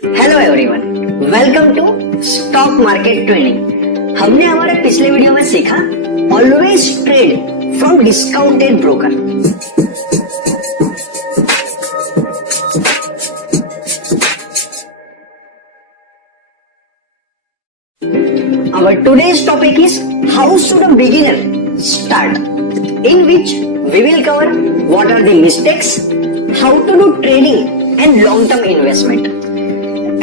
Hello everyone, welcome to stock market training. हमने हमारे पिछले वीडियो में सीखा always trade from discounted broker. Our today's topic is how should a beginner start, in which we will cover what are the mistakes, how to do trading and long-term investment.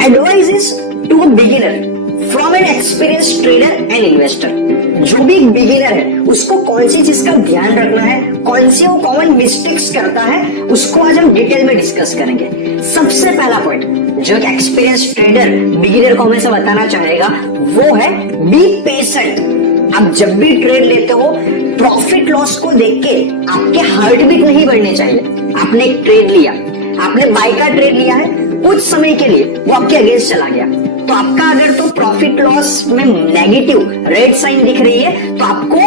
Advice is to a beginner from an experienced trader and investor. जो भी beginner है उसको कौन सी चीज का ध्यान रखना है, कौन सी वो कॉमन मिस्टेक्स करता है, उसको आज हम डिटेल में डिस्कस करेंगे। सबसे पहला पॉइंट जो एक एक्सपीरियंस ट्रेडर बिगिनर को हमें से बताना चाहेगा वो है बी पेशेंट। आप जब भी ट्रेड लेते हो प्रॉफिट लॉस को देख के आपके हार्ट बीट नहीं बढ़ने चाहिए। आपने एक ट्रेड लिया, आपने बाय का ट्रेड लिया है, कुछ समय के लिए वो आपके अगेंस्ट चला गया, तो आपका अगर तो प्रॉफिट लॉस में नेगेटिव रेड साइन दिख रही है तो आपको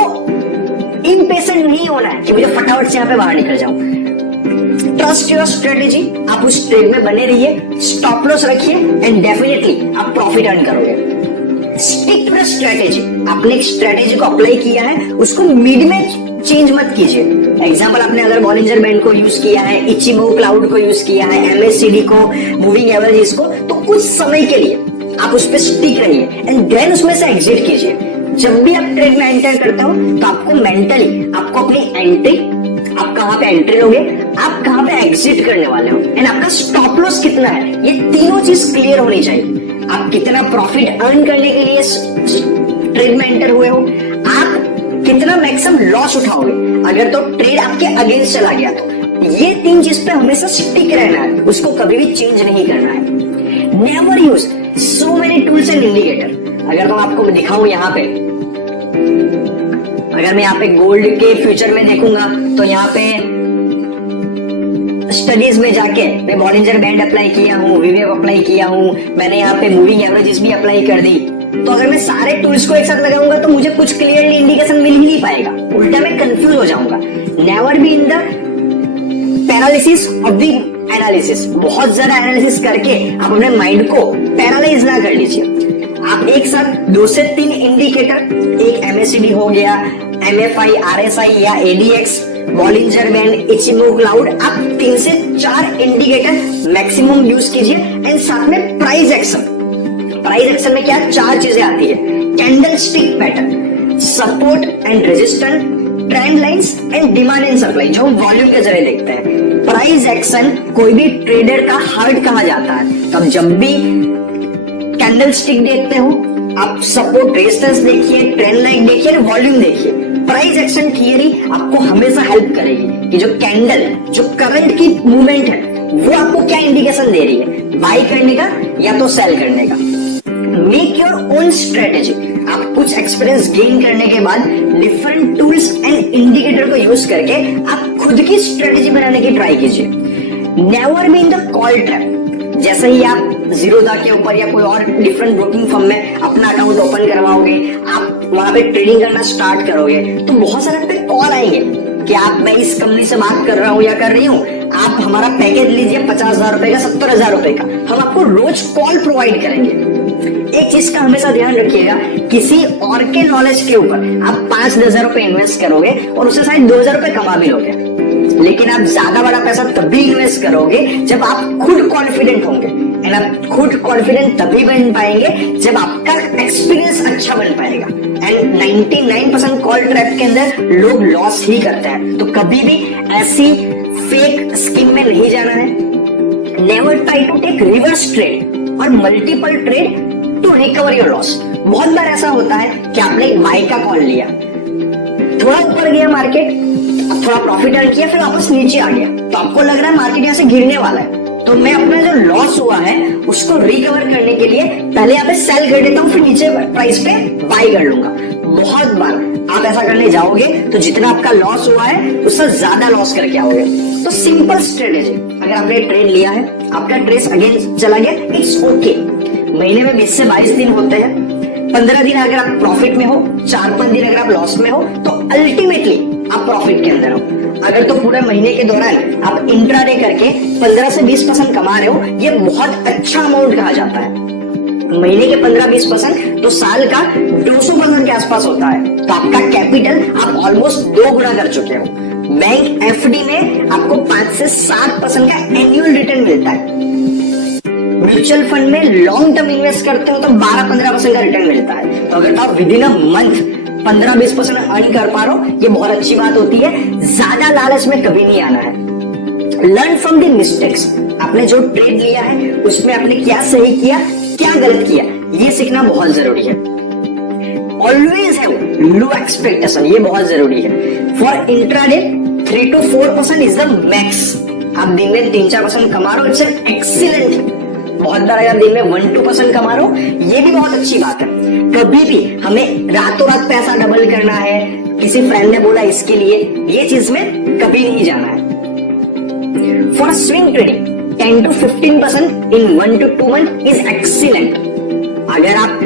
इम्पेशेंट नहीं होना है कि मुझे फटाफट से यहाँ पे बाहर निकल जाऊं। ट्रस्ट योर स्ट्रेटेजी, आप उस ट्रेड में बने रहिए, स्टॉप लॉस रखिए एंड डेफिनेटली आप प्रॉफिट अर्न करोगे। Stick to the strategy. आपने एक स्ट्रेटेजी को अप्लाई किया है, उसको मिड में चेंज मत कीजिए। एग्जाम्पल, आपने अगर बॉलिंजर बैंड को यूज किया है, इचिमोकु क्लाउड को यूज किया है, MACD को, मूविंग एवरेजेस को, तो कुछ समय के लिए आप उस पर स्टिक रहिए एंड देन उसमें से एग्जिट कीजिए। जब भी आप ट्रेड में एंटर करते हो तो आपको मेंटली आपको अपनी एंट्री, आप कहां पे एंट्री लोगे, आप कहां पे एग्जिट करने वाले हो एंड आपका स्टॉप लॉस कितना है, ये तीनों चीज क्लियर होनी चाहिए। आप कितना प्रॉफिट अर्न करने के लिए ट्रेड में एंटर हुए हो, आप कितना मैक्सिमम लॉस उठाओगे अगर तो ट्रेड आपके अगेंस्ट चला गया, तो ये तीन चीज पे हमेशा स्टिक रहना है, उसको कभी भी चेंज नहीं करना है। Never use so many tools and indicator. अगर मैं आपको दिखाऊं यहाँ पे, अगर मैं यहाँ पे गोल्ड के फ्यूचर में देखूंगा तो यहाँ पे स्टडीज में जाके मैं बॉलिंजर बैंड अप्लाई किया हूँ, वीवेव अप्लाई किया हूँ, मैंने यहाँ पे मूविंग एवरेजेस भी अप्लाई कर दी। तो अगर मैं सारे टूल्स को एक साथ लगाऊंगा तो मुझे कुछ क्लियरली इंडिकेशन मिल ही नहीं पाएगा, उल्टा मैं कंफ्यूज हो जाऊंगा। Never be in the paralysis of the analysis. बहुत ज्यादा एनालिसिस करके आप अपने माइंड को पैरालाइज ना कर लीजिए। आप एक साथ 2 से 3 इंडिकेटर, एक MACD हो गया, MFI, RSI या ADX, बॉलिंजर बैंड, इचिमोकु क्लाउड, आप 3 से 4 इंडिकेटर मैक्सिमम यूज कीजिए एंड साथ में प्राइस एक्शन। प्राइस एक्शन में क्या 4 चीजें आती है, candle stick pattern, support and resistance, trend lines and demand and supply, जो हम वॉल्यूम के जरिए देखते हैं। प्राइस एक्शन कोई भी ट्रेडर का हार्ट कहा जाता है। तब जब भी कैंडल स्टिक देखते हो आप सपोर्ट रेजिस्टेंस देखिए, ट्रेंड लाइन देखिए, वॉल्यूम देखिए। प्राइस एक्शन थियरी आपको हमेशा हेल्प करेगी कि जो कैंडल, जो करंट की मूवमेंट है वो आपको क्या इंडिकेशन दे रही है, बाय करने का या तो सेल करने का। Make your own strategy. आप कुछ एक्सपीरियंस गेन करने के बाद डिफरेंट टूल्स एंड इंडिकेटर को यूज करके आप खुद की स्ट्रेटेजी बनाने की ट्राई कीजिए। Never be in the call trap. जैसे ही आप जीरोधा के ऊपर या कोई और डिफरेंट ब्रोकिंग फर्म में अपना अकाउंट ओपन करवाओगे, आप वहां पे ट्रेडिंग करना स्टार्ट करोगे तो बहुत सारे पे कॉल आएंगे कि आप, मैं इस कंपनी से बात कर रहा हूँ या कर रही हूँ, आप हमारा पैकेज लीजिए 50,000 रुपए का, 70,000 रुपए का, हम आपको रोज कॉल प्रोवाइड करेंगे। एक चीज का हमेशा ध्यान रखिएगा, किसी और के नॉलेज के ऊपर आप 5-10,000 रुपए इन्वेस्ट करोगे और उससे शायद 2,000 रुपए कमा भी लोगे, लेकिन आप ज्यादा बड़ा पैसा तभी इन्वेस्ट करोगे जब आप खुद कॉन्फिडेंट होंगे एंड आप खुद कॉन्फिडेंट तभी बन पाएंगे जब आपका एक्सपीरियंस अच्छा बन पाएगा। एंड 99% कॉल ट्रैप के अंदर लोग लॉस ही करते हैं, तो कभी भी ऐसी फेक स्कीम में नहीं जाना है। Never try to take reverse trade और multiple trade to recover your loss. बहुत बार ऐसा होता है कि आपने एक बाय का कॉल लिया, थोड़ा ऊपर गया मार्केट, थोड़ा प्रॉफिट अर्न किया, फिर वापस नीचे आ गया, तो आपको लग रहा है मार्केट यहाँ से गिरने वाला है, तो मैं अपना जो लॉस हुआ है उसको रिकवर करने के लिए पहले यहाँ पे सेल कर देता हूँ, फिर नीचे प्राइस पे बाय कर लूंगा। बहुत बार आप ऐसा करने जाओगे तो जितना आपका लॉस हुआ है उससे ज्यादा लॉस करके आओगे। तो सिंपल स्ट्रेटेजी, अगर आपने ट्रेड लिया है, आपका ट्रेड अगेन चला गया, इट्स ओके। महीने में 20 से 22 दिन होते हैं, 15 दिन अगर आप प्रॉफिट में हो, 4-5 दिन अगर आप लॉस में हो, तो अल्टीमेटली आप प्रॉफिट के अंदर हो। अगर तो पूरे महीने के दौरान आप इंट्राडे करके 15 से 20% कमा रहे हो, ये बहुत अच्छा अमाउंट कहा जाता है। महीने के 15-20% तो साल का 200% के आसपास होता है। तो आपका कैपिटल आप ऑलमोस्ट 2 गुना कर चुके हो। बैंक एफडी में आपको 5 से 7% का एनुअल रिटर्न मिलता है। म्यूचुअल फंड में लॉन्ग टर्म इन्वेस्ट करते हो तो 12-15% का रिटर्न मिलता है। तो अगर आप with in a month 15-20% earn कर पा रहे हो, ये बहुत अच्छी बात होती है। ज्यादा लालच में कभी नहीं आना है। Learn from the mistakes. आपने जो ट्रेड लिया है उसमें आपने क्या सही किया, क्या गलत किया, ये सीखना बहुत जरूरी है। ऑलवेज हैव लो एक्सपेक्टेशन, ये बहुत जरूरी है। For intraday 3 to 4% is the max. आप दिन में 3-4% कमा रहे हो, इट्स एन एक्सीलेंट। बहुत बार अगर दिन में 1-2% कमा रहे हो, ये भी बहुत अच्छी बात है। कभी भी हमें रातों रात पैसा डबल करना है, किसी फ्रेंड ने बोला इसके लिए, ये चीज में कभी नहीं जाना है। For swing trading 10 to 15% in 1 to 2 month is excellent। अगर आप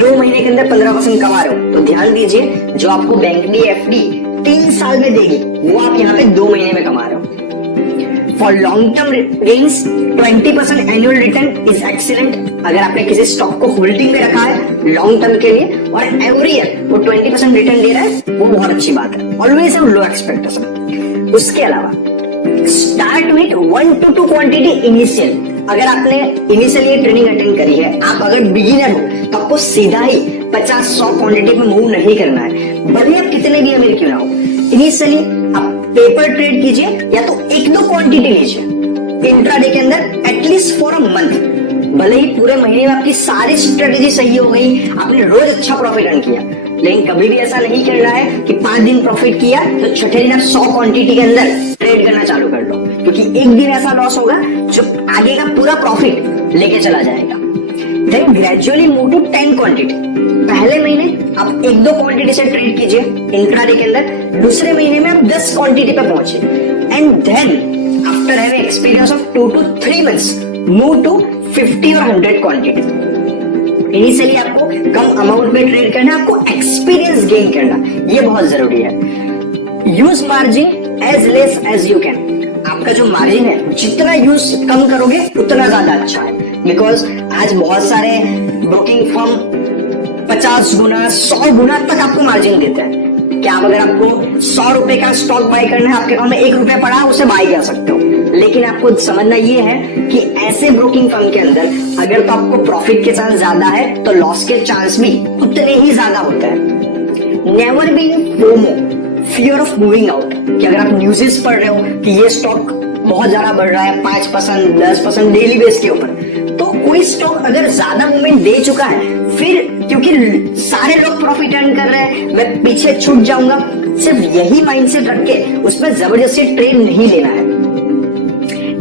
2 महीने के अंदर 15% कमा रहे हो तो ध्यान दीजिए, जो आपको बैंक डी एफडी 3 साल में देगी वो आप यहाँ पे 2 महीने में कमा रहे हो। For long term gains 20% annual return is excellent. अगर आपने किसी स्टॉक को होल्डिंग में रखा है लॉन्ग टर्म के लिए और एवरी ईयर वो 20% रिटर्न दे रहा है, वो बहुत अच्छी बात है। Always have low expectation. उसके अलावा start with 1 to 2 quantity initial. अगर आपने इनिशियल ये ट्रेनिंग अटेंड करी है, आप अगर बिगिनर हो तो आपको सीधा ही 50-100 क्वांटिटी में मूव नहीं करना है, भले आप कितने भी अमीर क्यों ना हो। इनिशियली आप पेपर ट्रेड कीजिए या तो 1-2 क्वांटिटी लीजिए इंट्राडे के अंदर, एटलीस्ट फॉर अ मंथ। भले ही पूरे महीने में आपकी सारी स्ट्रेटेजी सही हो गई, आपने रोज अच्छा प्रॉफिट अर्न किया, लेकिन कभी भी ऐसा नहीं करना है कि 5 दिन प्रॉफिट किया तो छठे दिन आप 100 क्वांटिटी के अंदर ट्रेड करना चालू कर दो, क्योंकि एक दिन ऐसा लॉस होगा जो आगे का पूरा प्रॉफिट लेके चला जाएगा। Then gradually move to 10 quantity. पहले महीने आप 1-2 क्वांटिटी से ट्रेड कीजिए इंट्राडे के अंदर, दूसरे महीने में आप 10 क्वांटिटी पे पहुंचे, and then after having experience of 2 to 3 months move to 50 और 100 क्वांटिटी। इनिशियली आपको कम अमाउंट में ट्रेड करना, आपको एक्सपीरियंस गेन करना, ये बहुत जरूरी है। Use margin as less as you can. आपका जो मार्जिन है जितना यूज कम करोगे उतना ज्यादा अच्छा है, बिकॉज आज बहुत सारे ब्रोकिंग फर्म 50 गुना 100 गुना तक आपको मार्जिन देते हैं। क्या आप अगर आपको 100 रुपए का स्टॉक बाय करना है, आपके पास में 1 रुपया पड़ा, उसे बाय कर सकते हो, लेकिन आपको समझना ये है कि ऐसे ब्रोकिंग फर्म के अंदर अगर तो आपको प्रॉफिट के चांस ज्यादा है तो लॉस के चांस भी उतने ही ज्यादा होते हैं। Never be FOMO, fear of moving out, कि अगर आप न्यूज़ेस पढ़ रहे हो कि ये स्टॉक बहुत ज्यादा बढ़ रहा है 5%, 10% डेली बेस के ऊपर, तो कोई स्टॉक अगर ज्यादा मूवमेंट दे चुका है, फिर क्योंकि सारे लोग प्रॉफिट अर्न कर रहे हैं मैं पीछे छूट जाऊंगा, सिर्फ यही माइंडसेट रख के उसमें जबरदस्ती ट्रेड नहीं लेना है।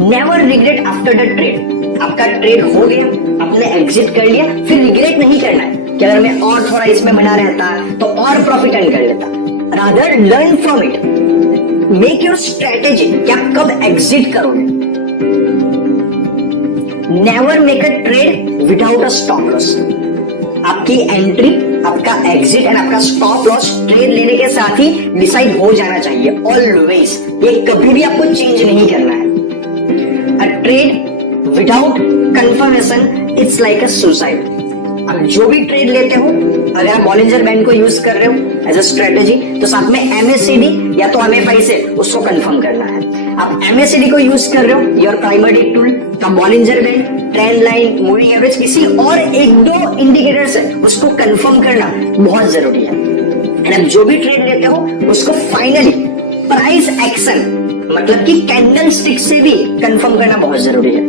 Never regret after the trade. आपका ट्रेड हो गया, आपने एग्जिट कर लिया, फिर रिग्रेट नहीं करना है कि अगर मैं और थोड़ा इसमें बना रहता तो और प्रॉफिट अर्न कर लेता। Rather learn from it, make your strategy कि आप कब एग्जिट करोगे। Never make a trade without a stop loss. आपकी एंट्री, आपका एग्जिट एंड आपका स्टॉप लॉस ट्रेड लेने के साथ ही डिसाइड हो जाना चाहिए ऑलवेज। ये कभी भी आपको चेंज नहीं करना है। अ trade without confirmation it's like a suicide. आप जो भी ट्रेड लेते हो, अगर आप बॉलिंजर बैंड को यूज कर रहे हो एज अ स्ट्रेटेजी, तो साथ में MACD या तो MFI से उसको कंफर्म करना है। आप MACD को यूज कर रहे हो योर प्राइमरी टूल, तो Bollinger band, trend line, moving average, किसी और 1-2 इंडिकेटर से उसको कंफर्म करना बहुत जरूरी है। एंड आप जो भी ट्रेड लेते हो उसको फाइनली प्राइस एक्शन मतलब कि कैंडल स्टिक से भी कंफर्म करना बहुत जरूरी है।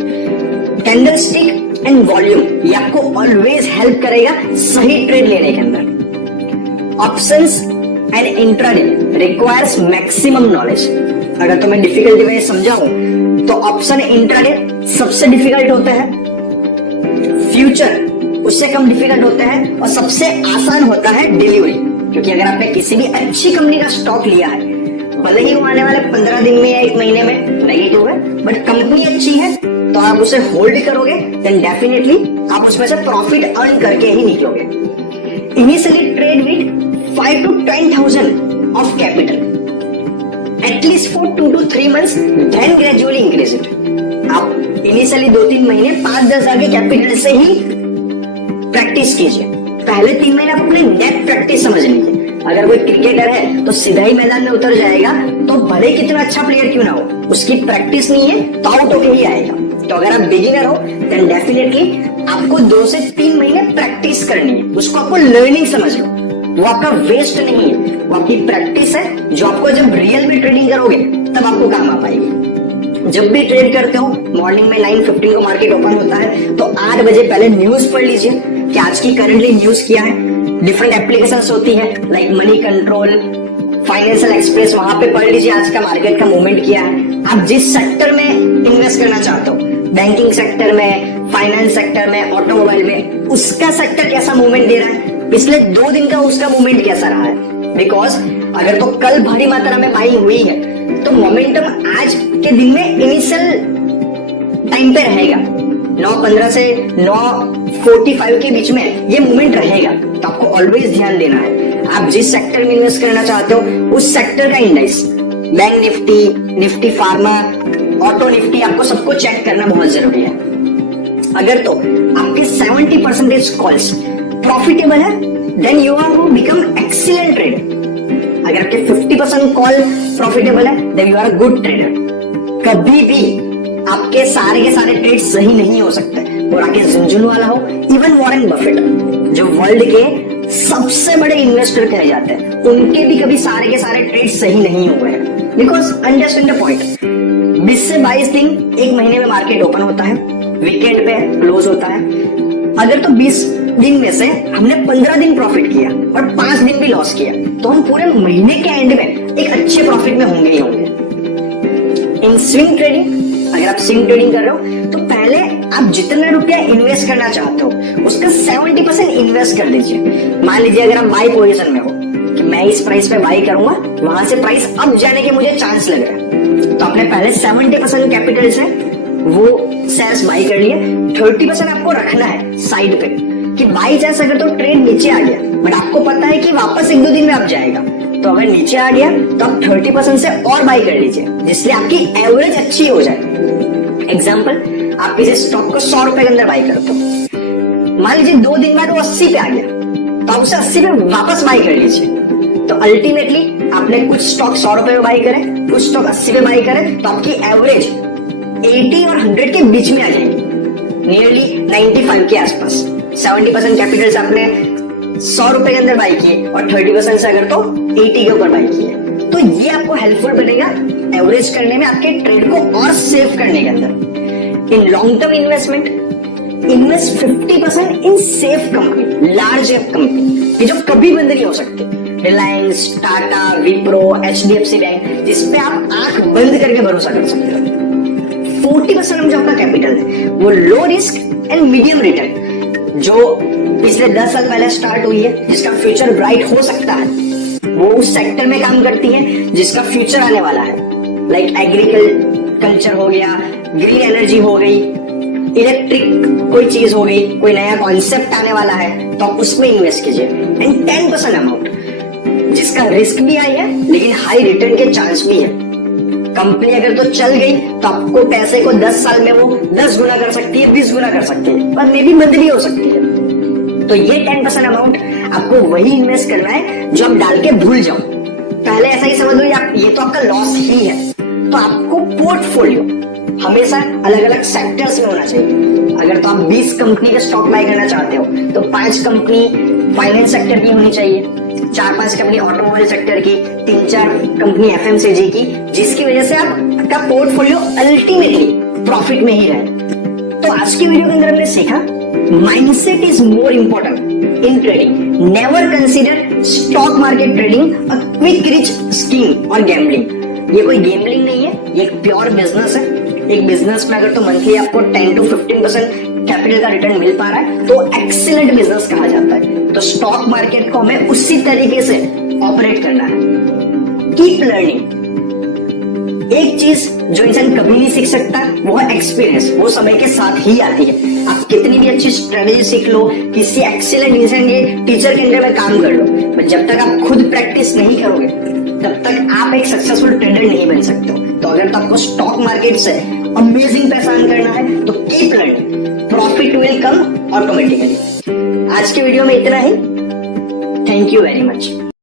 कैंडल स्टिक एंड वॉल्यूम ये आपको ऑलवेज हेल्प करेगा सही ट्रेड लेने के अंदर। Options and intraday requires maximum knowledge. अगर तुम्हें डिफिकल्टी में समझाऊं तो ऑप्शन इंट्राडे सबसे डिफिकल्ट होता है, फ्यूचर उससे कम डिफिकल्ट होता है, और सबसे आसान होता है डिलीवरी। क्योंकि अगर आपने किसी भी अच्छी कंपनी का स्टॉक लिया है, भले ही वो आने वाले 15 दिन में या 1 महीने में नेगेटिव है, बट कंपनी अच्छी है तो आप उसे होल्ड करोगे, देन डेफिनेटली आप उसमें से प्रॉफिट अर्न करके ही निकलोगे। Initially trade with 5 to 10,000 of capital at least for 2 to 3 months, then gradually increase it. आप इनिशियली 2-3 महीने 5-10 हजार के कैपिटल से ही प्रैक्टिस कीजिए। पहले 3 महीने आप अपने नेट प्रैक्टिस समझ लीजिए। अगर कोई क्रिकेटर है तो सीधा ही मैदान में उतर जाएगा, तो भले कितना अच्छा प्लेयर क्यों ना हो, उसकी प्रैक्टिस नहीं है तो आउट होके ही आएगा। तो अगर आप बिगिनर हो देन डेफिनेटली आपको 2 से 3 महीने प्रैक्टिस करनी है। उसको आपको लर्निंग समझ लो, वो आपका वेस्ट नहीं है, वो आपकी प्रैक्टिस है जो आपको जब रियल में ट्रेडिंग करोगे तब आपको काम आ पाएगी। जब भी ट्रेड करते हो मॉर्निंग में 9:15 को मार्केट ओपन होता है तो 8 बजे पहले न्यूज पढ़ लीजिए कि आज की करंटली न्यूज क्या है। डिफरेंट एप्लीकेशंस होती है like money control, financial express, वहां पे पढ़ लीजिए आज का मार्केट का मूवमेंट क्या है। आप जिस सेक्टर में इन्वेस्ट करना चाहते हो, बैंकिंग सेक्टर में, फाइनेंस सेक्टर में, ऑटोमोबाइल में, उसका सेक्टर कैसा मूवमेंट दे रहा है, पिछले 2 दिन का उसका मूवमेंट कैसा रहा है। बिकॉज अगर तो कल भारी मात्रा में बाइंग हुई है तो मोमेंटम आज के दिन में इनिशियल टाइम पे रहेगा। 9:15 से 9:45 के बीच में ये मूवमेंट रहेगा, तो आपको ऑलवेज ध्यान देना है। आप जिस सेक्टर में इन्वेस्ट करना चाहते हो उस सेक्टर का index, bank Nifty, Nifty pharma, auto Nifty, आपको सबको चेक करना बहुत जरूरी है। अगर तो आपके 70% कॉल्स प्रॉफिटेबल है then you are become excellent trader. अगर आपके 50% कॉल प्रॉफिटेबल है then you are a good trader. कभी भी आपके सारे के सारे ट्रेड सही नहीं हो सकते। वो राकेश झुंझुनवाला हो, इवन वॉरेन बफेट जो वर्ल्ड के सबसे बड़े इन्वेस्टर कहे जाते हैं, उनके भी कभी सारे के सारे ट्रेड सही नहीं हुए हैं। बिकॉज अंडरस्टैंड द पॉइंट, 20 से 22 दिन एक महीने में मार्केट ओपन होता है, वीकेंड पे क्लोज होता है। अगर तो 20 दिन में से हमने 15 दिन प्रॉफिट किया और 5 दिन भी लॉस किया तो हम पूरे महीने के एंड में एक अच्छे प्रॉफिट में होंगे ही होंगे। इन स्विंग ट्रेडिंग, अगर आप स्विंग ट्रेडिंग कर रहे हो तो पहले आप जितना रुपया इन्वेस्ट करना चाहते हो उसका 70% इन्वेस्ट कर दीजिए। मान लीजिए अगर आप बाई पोजीशन में हो कि मैं इस प्राइस पे बाई करूंगा, वहां से प्राइस अप जाने के मुझे चांस लग रहा है, तो आपने पहले 70% कैपिटल से वो शेयर्स बाई कर लिए। 30% आपको रखना है साइड पे कि बाई चांस अगर तो ट्रेड नीचे आ गया बट आपको पता है कि वापस 1-2 दिन में आप जाएगा, तो अगर नीचे आ गया तो आप 30% से और बाई कर लीजिए जिससे आपकी एवरेज अच्छी हो जाए। एग्जाम्पल, आप किसी स्टॉक को 100 रुपए के अंदर बाई करते हो, मान लीजिए 2 दिन बाद वो 80 पे आ गया तो आप उसे 80 पे वापस बाई कर लीजिए। तो अल्टीमेटली आपने कुछ स्टॉक 100 रुपए में बाई करे, कुछ स्टॉक 80 पे बाई करे, तो आपकी एवरेज 80 और 100 के बीच में आ जाएगी, नियरली 95 के आसपास। 70% कैपिटल से आपने 100 रुपए के अंदर बाई किए और 30% से अगर तो 80 के ऊपर बाई किए, तो ये आपको हेल्पफुल बनेगा एवरेज करने में, आपके ट्रेड को और सेव करने के अंदर। In long term investment, invest 50% in safe company, large company, ये जो कभी बंद नहीं हो सकती। रिलायंस, टाटा, विप्रो, HDFC बैंक, जिसपे आप आंख बंद करके भरोसा कर सकते हो। 40% जो आपका कैपिटल है वो low risk and medium return, जो पिछले 10 साल पहले स्टार्ट हुई है, जिसका फ्यूचर ब्राइट हो सकता है, वो उस सेक्टर में काम करती है जिसका फ्यूचर आने वाला है। लाइक एग्रीकल्चर हो गया, ग्रीन एनर्जी हो गई, इलेक्ट्रिक कोई चीज हो गई, कोई नया कॉन्सेप्ट आने वाला है तो आप उसमें इन्वेस्ट कीजिए। एंड 10% अमाउंट जिसका रिस्क भी आई है लेकिन हाई रिटर्न के चांस भी है। कंपनी अगर तो चल गई तो आपको पैसे को 10 साल में वो 10 गुना कर सकती है, 20 गुना कर सकती है, पर मे भी बंद भी हो सकती है। तो ये 10% अमाउंट आपको वही इन्वेस्ट करना है जो आप डाल के भूल जाओ। पहले ऐसा ही समझ लो ये तो आपका लॉस ही है। तो आपको पोर्टफोलियो हमेशा अलग अलग सेक्टर्स में होना चाहिए। अगर तो आप 20 कंपनी का स्टॉक बाय करना चाहते हो तो 5 कंपनी फाइनेंस सेक्टर की होनी चाहिए, 4-5 कंपनी ऑटोमोबाइल सेक्टर की, 3-4 कंपनी FMCG की, जिसकी वजह से आपका पोर्टफोलियो अल्टीमेटली प्रॉफिट में ही रहे। तो आज की वीडियो के अंदर हमने सीखा mindset is more important in trading. Never consider stock market trading a quick rich scheme और गैम्बलिंग। ये कोई गैम्बलिंग नहीं है, ये एक प्योर बिजनेस है। एक बिजनेस में अगर तो मंथली आपको 10 to 15% कैपिटल का रिटर्न मिल पा रहा है तो एक्सीलेंट बिजनेस कहा जाता है। तो स्टॉक मार्केट को हमें उसी तरीके से ऑपरेट करना है। Keep learning. एक चीज जो इंसान कभी नहीं सीख सकता वो है एक्सपीरियंस, वो समय के साथ ही आती है। आप कितनी भी अच्छी स्ट्रेटेजी सीख लो, किसी एक्सीलेंट इंसान के टीचर के अंडर में काम कर लो, पर जब तक आप खुद प्रैक्टिस नहीं करोगे तब तक आप एक सक्सेसफुल ट्रेडर नहीं बन सकते हो। तो अगर तो आपको स्टॉक मार्केट से अमेजिंग पैसा अर्न करना है तो keep learning, profit will come automatically. आज के वीडियो में इतना ही। Thank you very much.